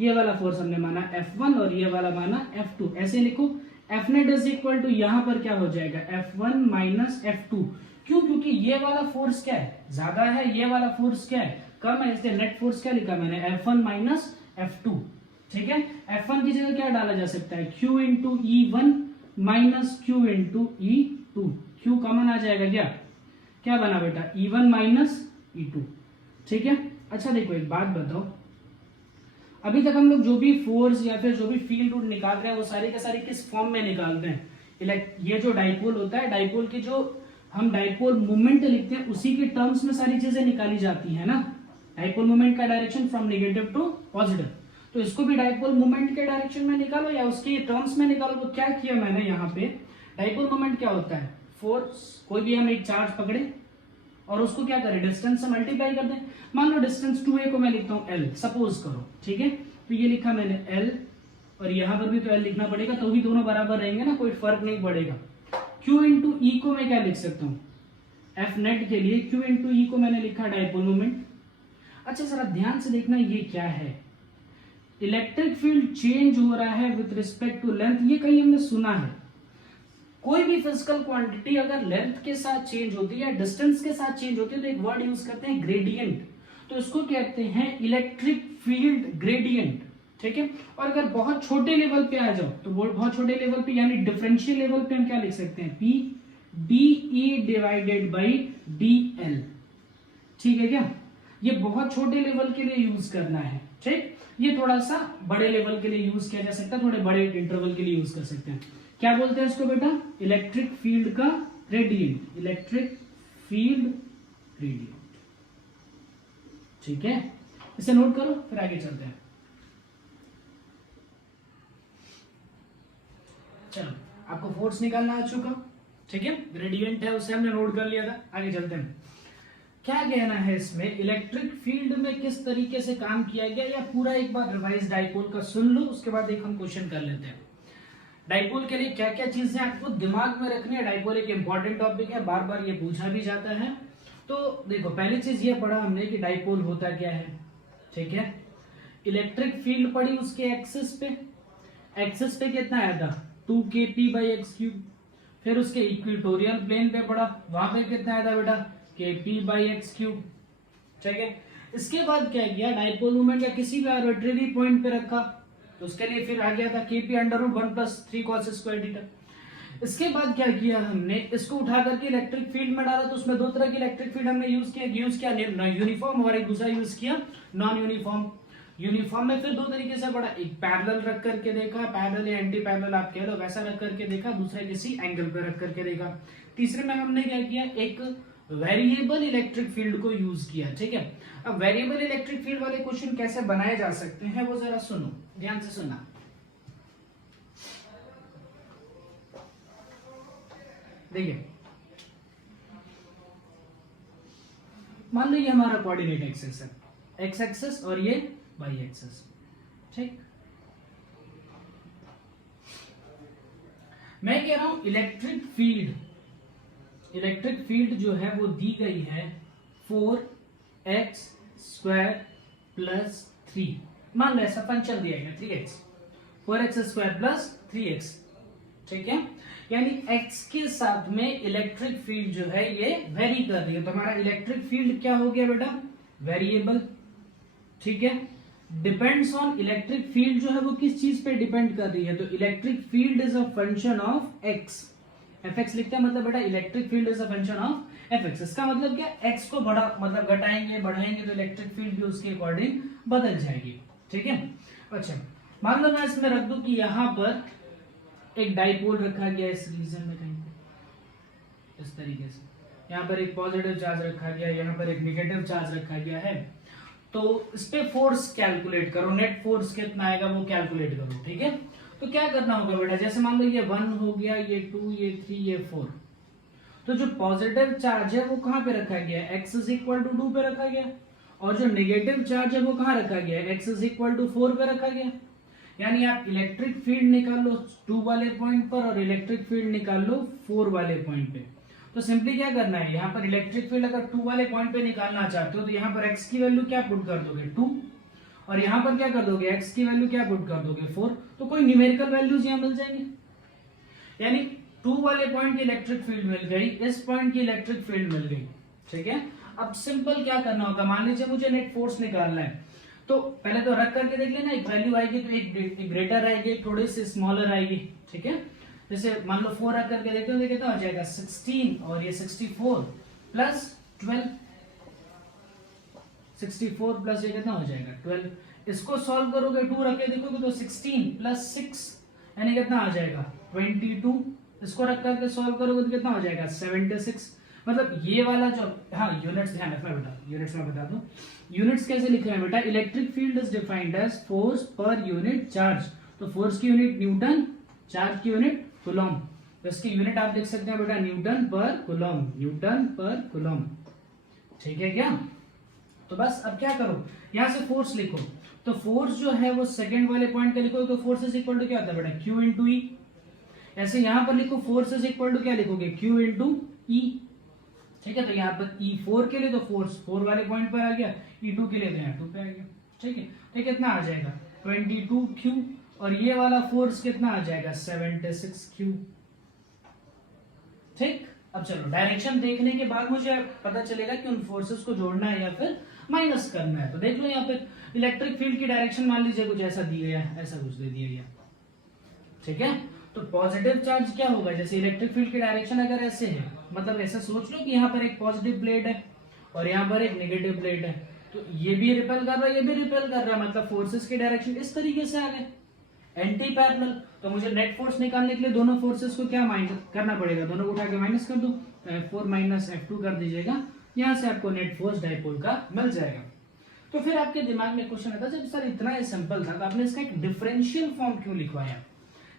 ये वाला फोर्स हमने माना F1 और ये वाला माना F2, ऐसे लिखो। F net is equal to यहाँ पर क्या हो जाएगा, F1 माइनस F2। क्यों, क्योंकि ये वाला फोर्स क्या है, ज्यादा है, ये वाला फोर्स क्या है, कम है, इसलिए नेट फोर्स क्या लिखा मैंने, F1 माइनस F2, ठीक है। F1 की जगह क्या डाला जा सकता है, Q into E1 minus Q into E2। Q common आ जाएगा, क्या बना बेटा, E1 माइनस E2, ठीक है। अच्छा देखो एक बात बताओ, अभी तक हम लोग जो भी फोर्स या फिर जो भी फील्ड रूट निकाल रहे हैं वो सारे के सारे किस फॉर्म में निकालते हैं, ये जो डाइपोल होता है, डाइपोल की जो हम डाइपोल मोमेंट लिखते हैं उसी के टर्म्स में सारी चीजें निकाली जाती है ना। डाइपोल मोमेंट का direction from negative to positive, तो इसको भी डाइपोल मोमेंट के डायरेक्शन में निकालो या उसके टर्म्स में निकालो। तो क्या किया मैंने यहाँ पे, डाइपोल मोमेंट क्या होता है, फोर्स, कोई भी हम एक चार्ज पकड़े और उसको क्या करें, डिस्टेंस से मल्टीप्लाई कर दें। मान लो डिस्टेंस 2a को मैं लिखता हूँ L, सपोज करो, ठीक है। तो ये लिखा मैंने L और यहाँ पर भी तो L लिखना पड़ेगा, तो भी दोनों बराबर रहेंगे ना, कोई फर्क नहीं पड़ेगा। Q इंटू ई को मैं क्या लिख सकता हूँ, F नेट के लिए Q इंटू ई को मैंने लिखा डाइपोल मोमेंट। अच्छा जरा ध्यान से देखना, ये क्या है, इलेक्ट्रिक फील्ड चेंज हो रहा है विथ रिस्पेक्ट टू लेंथ। ये कहीं हमने सुना है, कोई भी फिजिकल क्वांटिटी अगर लेंथ के साथ चेंज होती है या डिस्टेंस के साथ चेंज होती है तो एक वर्ड यूज करते हैं ग्रेडियंट, तो इसको कहते हैं इलेक्ट्रिक फील्ड ग्रेडियंट, ठीक है। और अगर बहुत छोटे लेवल पे आ जाओ तो बहुत छोटे लेवल पे यानी डिफरेंशियल लेवल पे हम क्या लिख सकते हैं, P dE divided by DL, ठीक है क्या। ये बहुत छोटे लेवल के लिए यूज करना है, ठीक, ये थोड़ा सा बड़े लेवल के लिए यूज किया जा सकता है, थोड़े बड़े इंटरवल के लिए यूज कर सकते हैं। क्या बोलते हैं इसको बेटा? इलेक्ट्रिक फील्ड का ग्रेडियंट, इलेक्ट्रिक फील्ड ग्रेडियंट। ठीक है, इसे नोट करो, फिर आगे चलते हैं। चलो, आपको फोर्स निकालना आ चुका, ठीक है, ग्रेडियंट है उसे हमने नोट कर लिया था। आगे चलते हैं, क्या कहना है इसमें, इलेक्ट्रिक फील्ड में किस तरीके से काम किया गया, या पूरा एक बार रिवाइज डाइपोल का सुन लो, उसके बाद एक हम क्वेश्चन कर लेते हैं। डाइपोल के लिए क्या क्या चीजें आपको दिमाग में रखनी है, डाइपोल एक इंपॉर्टेंट टॉपिक है, बार बार ये पूछा भी जाता है। तो देखो, पहली चीज ये पढ़ा हमने कि डाइपोल होता क्या है, ठीक है। इलेक्ट्रिक फील्ड पड़ी उसके एक्सिस पे कितना आया था 2kp/x³। फिर उसके इक्वेटोरियल प्लेन पे पड़ा, वहां पे कितना आया था बेटा kp/x³। ठीक है, इसके बाद क्या किया, डाइपोल मोमेंट या किसी भी आर्बिट्रेरी पॉइंट पे रखा, तो उसके लिए फिर आ गया था kp√1 + 3 cos²θ। इसके बाद क्या किया हमने, इसको उठा करके इलेक्ट्रिक फील्ड में डाला, तो उसमें दो तरह की इलेक्ट्रिक फील्ड हमने यूज किया यूनिफॉर्म और एक दूसरा यूज किया नॉन यूनिफॉर्म। यूनिफॉर्म में फिर दो तरीके से पढ़ा, एक पैरेलल रख करके देखा, पैरेलल या एंटी पैरेलल आप कह लो, वैसा रख करके देखा, दूसरा किसी एंगल पे रख करके देखा। तीसरे में हमने क्या किया, एक वेरिएबल इलेक्ट्रिक फील्ड को यूज किया। ठीक है, अब वेरिएबल इलेक्ट्रिक फील्ड वाले क्वेश्चन कैसे बनाए जा सकते हैं वो जरा सुनो, ध्यान से सुनना। देखिए, मान लो ये हमारा कोऑर्डिनेट एक्सिस है, एक्स एक्सिस और ये वाई एक्सिस। ठीक, मैं कह रहा हूं इलेक्ट्रिक फील्ड जो है वो दी गई है 4x² + 3। मान लो ऐसा फंक्शन दिया गया 3x, 4x² + 3x। ठीक है, यानी x के साथ में इलेक्ट्रिक फील्ड जो है ये वेरी कर रही है, तो हमारा इलेक्ट्रिक फील्ड क्या हो गया बेटा, वेरिएबल। ठीक है, डिपेंड्स ऑन, इलेक्ट्रिक फील्ड जो है वो किस चीज पे डिपेंड कर रही है, तो electric field is a function of x। fx लिखते हैं, मतलब बेटा electric field is a function of fx। इसका मतलब क्या, x को बड़ा मतलब घटाएंगे बढ़ाएंगे तो इलेक्ट्रिक फील्ड भी उसके अकॉर्डिंग बदल जाएगी। ठीक है, अच्छा मान लो मैं इसमें रख दूं कि यहां पर एक डाइपोल रखा गया इस रीजन में कहीं पे, इस तरीके से, यहाँ पर एक पॉजिटिव चार्ज रखा गया, यहाँ पर एक नेगेटिव चार्ज रखा गया है, तो इस पे फोर्स कैलकुलेट करो, नेट फोर्स कितना आएगा वो कैलकुलेट करो। ठीक है, तो क्या करना होगा बेटा, जैसे मान लो ये 1 हो गया, ये 2, ये 3, ये 4, तो जो पॉजिटिव चार्ज है वो कहां पे रखा गया है, x = 2 पे रखा गया, और जो नेगेटिव चार्ज है वो कहां रखा गया है, x = 4 पे रखा गया। यानी आप इलेक्ट्रिक फील्ड निकाल लो 2 वाले पॉइंट पर और इलेक्ट्रिक फील्ड निकाल लो 4 वाले पॉइंट पे। तो सिंपली क्या करना है, यहाँ पर इलेक्ट्रिक फील्ड अगर 2 वाले पॉइंट पे निकालना चाहते हो तो यहाँ पर x की वैल्यू क्या पुट कर दोगे 2, और यहाँ पर क्या कर दोगे, x की वैल्यू क्या पुट कर दोगे 4, तो कोई न्यूमेरिकल वैल्यूज यहाँ मिल जाएंगे। यानी 2 वाले पॉइंट की इलेक्ट्रिक फील्ड मिल गई, इस पॉइंट की इलेक्ट्रिक फील्ड मिल गई। ठीक है, अब सिंपल क्या करना होगा, मान लीजिए मुझे नेट फोर्स निकालना है, तो पहले तो रख करके देख लेना, एक वैल्यू आएगी तो एक ग्रेटर आएगी, एक थोड़ी सी स्मॉलर आएगी। ठीक है, जैसे मान लो 4 रख करके देखते हो, कितना हो जाएगा 16, और ये 64 + 12, 64 प्लस ये कितना हो जाएगा 12। इसको सॉल्व करोगे 2 रख के देखोगे तो 16 + 6 यानी कितना आ जाएगा 22। इसको रख करके सॉल्व करोगे तो कितना हो जाएगा 76। मतलब ये वाला जो, हाँ यूनिट्स ध्यान रखना बेटा, यूनिट्स में बता दूं, यूनिट्स कैसे लिख रहे हैं बेटा, electric field is defined as force per unit charge. तो फोर्स की यूनिट न्यूटन, चार्ज की यूनिट कूलॉम, तो इसकी यूनिट आप देख सकते हैं बेटा न्यूटन पर कूलॉम, न्यूटन पर कूलॉम। ठीक है क्या, तो बस अब क्या करो, यहां से फोर्स लिखो, तो फोर्स जो है वो सेकंड वाले पॉइंट का लिखो, तो फोर्स इज इक्वल टू क्या होता है बेटा Q × E। ऐसे यहां पर लिखो फोर्स इज इक्वल टू क्या लिखोगे Q × E। ठीक है, तो यहाँ पर E4 के लिए तो फोर्स 4 वाले पॉइंट पर आ गया, E2 के लिए तो यहाँ 2 पे आ गया। ठीक है, तो कितना आ जाएगा 22Q, और ये वाला फोर्स कितना आ जाएगा 76Q। ठीक, अब चलो डायरेक्शन देखने के बाद मुझे पता चलेगा कि उन फोर्सेस को जोड़ना है या फिर माइनस करना है। तो देख लो यहाँ पे इलेक्ट्रिक फील्ड की डायरेक्शन मान लीजिए कुछ ऐसा दी गया, ऐसा कुछ दे दिया गया। ठीक है, तो पॉजिटिव चार्ज क्या होगा, जैसे इलेक्ट्रिक फील्ड की डायरेक्शन अगर ऐसे है, मतलब ऐसा सोच लो कि यहाँ पर एक पॉजिटिव प्लेट है और यहाँ पर एक नेगेटिव प्लेट है, तो ये भी रिपेल कर रहा है, ये भी रिपेल कर रहा है, मतलब फोर्सेस की डायरेक्शन इस तरीके से आ गए, एंटी पैरेलल। तो मुझे नेट फोर्स निकालने के लिए दोनों फोर्सेस को क्या माइनस करना पड़ेगा, दोनों को उठा के माइनस कर दो, तो F4 माइनस F2 कर दीजिएगा, यहां से आपको नेट फोर्स डाइपोल का मिल जाएगा। तो फिर आपके दिमाग में क्वेश्चन आता है, जब सर इतना ही सिंपल था तो आपने इसका एक डिफरेंशियल फॉर्म क्यों लिखवाया।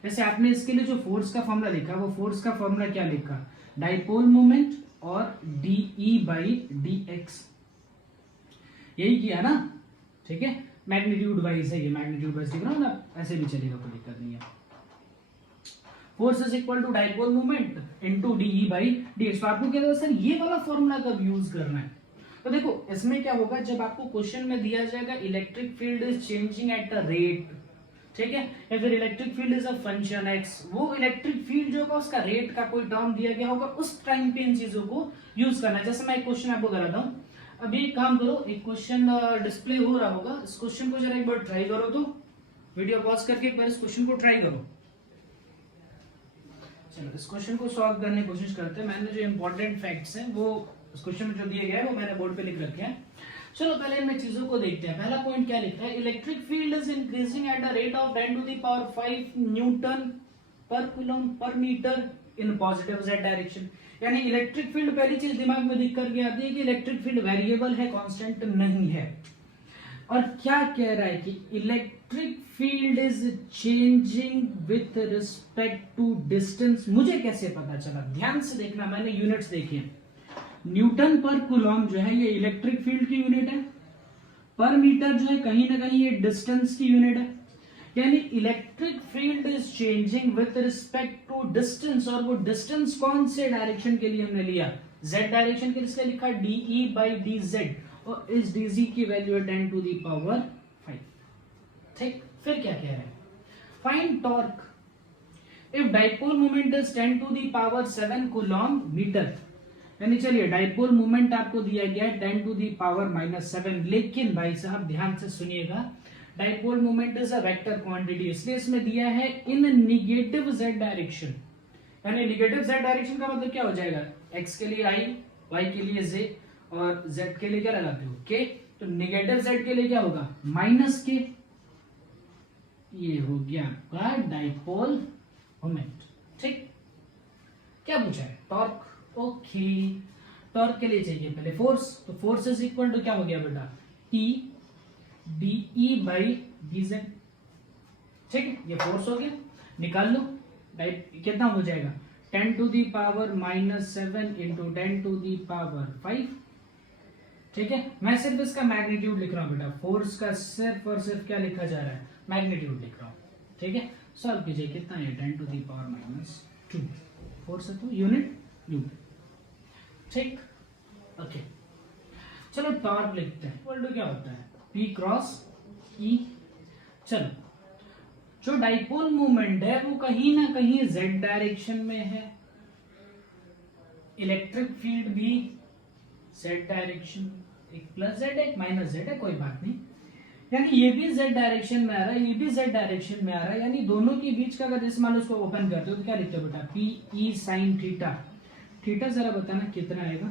जैसे आपने इसके लिए जो फोर्स का फॉर्मूला लिखा, वो फोर्स का फॉर्मूला क्या लिखा, डाइपोल मोमेंट और डीई बाई डी एक्स, यही किया ना, ठीक है। मैग्नीट्यूड वाइज है ये, मैग्नीट्यूड वाइज लिख रहा हूं ना, ऐसे भी चलेगा, कोई दिक्कत नहीं है। Force is equal to dipole moment into d E by d x. तो आपको क्या सर ये वाला फॉर्मूला कब यूज करना है, तो देखो इसमें क्या होगा, जब आपको क्वेश्चन में दिया जाएगा electric field is changing at a rate, ठीक है, या फिर electric field is a function x, वो इलेक्ट्रिक फील्ड जो होगा उसका रेट का कोई टर्म दिया गया होगा, उस टाइम पे इन चीजों को यूज करना है। जैसे मैं एक क्वेश्चन आपको कराता हूं, अभी एक काम करो, एक क्वेश्चन डिस्प्ले हो रहा होगा, इस क्वेश्चन को जरा एक बार ट्राई करो, तो वीडियो पॉज करके एक बार इस क्वेश्चन को ट्राई करो। चलो इस क्वेश्चन को सॉल्व करने की कोशिश करते हैं। मैंने जो इंपॉर्टेंट फैक्ट्स हैं वो इस क्वेश्चन में जो दिए गए हैं वो मैंने बोर्ड पे लिख रखे हैं। चलो पहले इनमें चीजों को देखते हैं। पहला पॉइंट क्या लिखता है, electric field is increasing at the rate of 10 to the power 5 newton per coulomb per metre in positive Z direction. यानी इलेक्ट्रिक फील्ड, पहली चीज दिमाग में दिख करके आती है कि इलेक्ट्रिक फील्ड वेरिएबल है, कांस्टेंट नहीं है। और क्या कह रहा है कि electric field is changing with respect to distance. मुझे कैसे पता चला, ध्यान से देखना, मैंने यूनिट्स देखी हैं। न्यूटन पर कूलम जो है ये इलेक्ट्रिक फील्ड की यूनिट है, पर मीटर जो है कहीं ना कहीं ये डिस्टेंस की यूनिट है। यानी electric field is changing with respect to distance, और वो डिस्टेंस कौन से डायरेक्शन के लिए हमने लिया, जेड डायरेक्शन के लिए लिखा डीई बाई डी जेड, और इस डीजी की वैल्यू है 10 टू द पावर 5। ठीक, फिर क्या कह रहे हैं, find torque if dipole moment is 10 to the power 7 coulomb metre. यानी चलिए डाइपोल मोमेंट आपको दिया गया है 10 टू द पावर -7, लेकिन भाई साहब ध्यान से सुनिएगा, dipole moment is a vector quantity, इसलिए इसमें दिया है इन निगेटिव जेड डायरेक्शन। यानी निगेटिव जेड डायरेक्शन का मतलब क्या हो जाएगा, एक्स के लिए आई, वाई के लिए जे, और जेड के लिए क्या लगाते हो के, तो निगेटिव जेड के लिए क्या होगा माइनस के। ये हो गया आपका डाइपोल मोमेंट। ठीक, क्या पूछा है, टॉर्क। ओके, टॉर्क के लिए चाहिए पहले फोर्स, तो फोर्स इज इक्वल टू क्या हो गया बेटा, ई डीई बाई डी जेड। ठीक है, ये फोर्स हो गया, निकाल लो, कितना हो जाएगा 10 to the power -7 into 10 to the power 5। ठीक है, मैं सिर्फ इसका मैग्नीट्यूड लिख रहा हूं बेटा, फोर्स का सिर्फ और सिर्फ क्या लिखा जा रहा है, मैग्नीट्यूड लिख रहा हूं। ठीक है, सॉल्व कीजिए, कितना है 10 टू दी पावर -2, फोर्स है तो यूनिट न्यूटन। ठीक, ओके, चलो टॉर्क लिखते हैं, इक्वल टू क्या होता है P क्रॉस E। चलो जो डाइपोल मोमेंट है वो कहीं ना कहीं z डायरेक्शन में है, इलेक्ट्रिक फील्ड भी z डायरेक्शन, एक प्लस z एक माइनस z है, कोई बात नहीं। यानी ये भी z डायरेक्शन में आ रहा है, ये भी z डायरेक्शन में आ रहा है, यानी दोनों के बीच का अगर जैसे मान लो उसको ओपन करते हो तो क्या लिखते हो बेटा, P E sine theta. Theta जरा बताना कितना आएगा,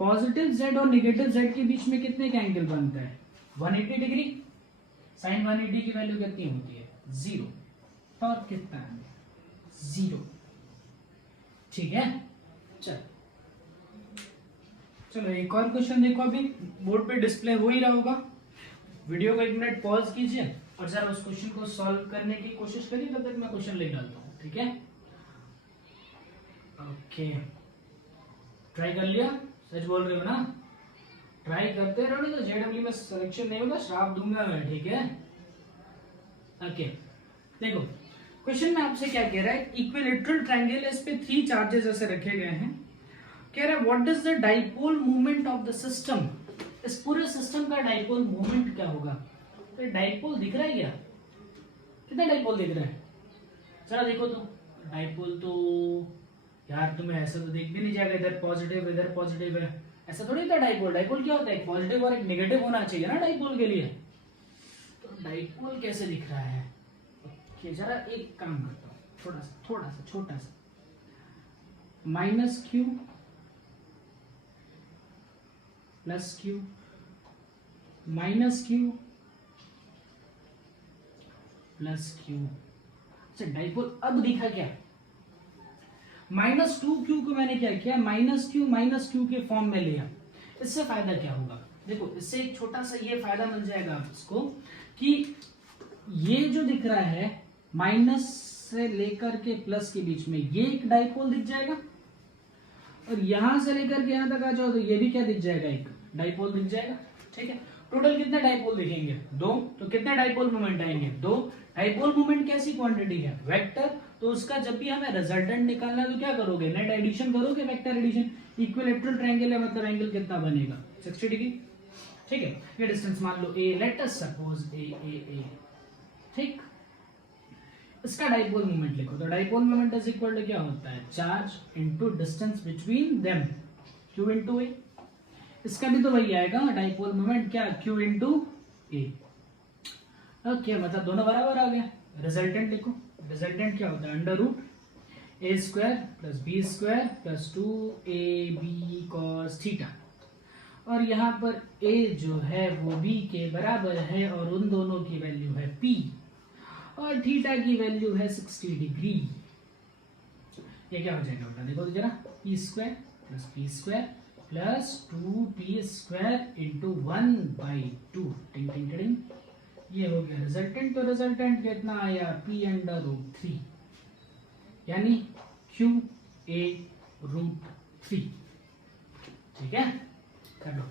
पॉजिटिव z और नेगेटिव z के बीच में कितने का एंगल बनता है 180 डिग्री, साइन 180 की वैल्यू कितनी होती है 0, टॉर्क कितना है 0। ठीक है, चलो एक और क्वेश्चन देखो, अभी बोर्ड पे डिस्प्ले हो ही रहा होगा, वीडियो को 1 मिनट पॉज कीजिए और जरा उस क्वेश्चन को सॉल्व करने की कोशिश करिए, तब तक मैं क्वेश्चन लिख डालता हूँ। ठीक है, ओके, ट्राई कर लिया, सच बोल रहे हो ना, ट्राई करते रहो, नहीं तो जेडब्ल्यू में सिलेक्शन नहीं होगा, श्राप दूंगा मैं। ठीक है, ओके, देखो क्वेश्चन में आपसे क्या कह रहा है, इक्विलेटरल ट्रायंगल, इस पे 3 चार्जेस ऐसे रखे गए हैं, कह रहा है what is the dipole moment of the system. इस पूरे सिस्टम का डाइपोल मोमेंट क्या होगा, तो डाइपोल दिख रहा है क्या, कितना डाइपोल दिख रहा है, चलो देखो तो डाइपोल, तो यार तुम्हें ऐसा तो देख भी नहीं जाएगा, इधर पॉजिटिव है, ऐसा थोड़ी था डाइपोल। डाइपोल क्या होता है, एक पॉजिटिव और एक नेगेटिव होना चाहिए ना डाइपोल के लिए, तो डाइपोल कैसे दिख रहा है, ओके, जरा एक काम करता हूँ, थोड़ा सा छोटा सा, -q +q minus Q plus Q. अच्छा डाइपोल अब दिखा क्या, -2q को मैंने क्या किया, -q के फॉर्म में लिया। इससे फायदा क्या होगा, देखो इससे एक छोटा सा ये फायदा मिल जाएगा आपको कि ये जो दिख रहा है माइनस से लेकर के प्लस के बीच में ये एक डाइपोल दिख जाएगा, और यहां से लेकर के यहां तक आ जाओ तो ये भी क्या दिख जाएगा, एक डाइपोल दिख जाएगा। ठीक है, टोटल कितने डाइपोल दिखेंगे, 2। तो कितने डाइपोल मोमेंट आएंगे, 2। डाइपोल मोमेंट कैसी क्वांटिटी है, वेक्टर। तो उसका जब भी हमें रिजल्टेंट निकालना है तो क्या करोगे, नेट एडिशन करोगे, वेक्टर एडिशन। इक्विलैटरल ट्रायंगल है मतलब एंगल कितना बनेगा, 60 डिग्री। ठीक है, ये डिस्टेंस मान लो ए, लेट अस सपोज ए। ठीक, इसका डाइपोल मोमेंट लिखो, तो dipole moment is equal to क्या होता है, charge into distance between them, q into A. इसका भी तो वही आएगा डाइपोल मोमेंट, क्या, q इनटू ए। ओके, मतलब दोनों बराबर आ गए। रिजल्टेंट लिखो, रिजल्टेंट क्या होता है, under root A square plus B square plus 2ab cos theta. और यहाँ पर a जो है वो b के बराबर है और उन दोनों की वैल्यू है p, और थीटा की वैल्यू है 60 डिग्री। ये क्या हो जाएगा बेटा, देखो तो जरा, p square plus 2p square into 1/2, टिंग टिंग टिंग। ये हो गया रिजल्टेंट। तो रिजल्टेंट कितना आया, p/√3 यानी qa√3। ठीक है, कर लो।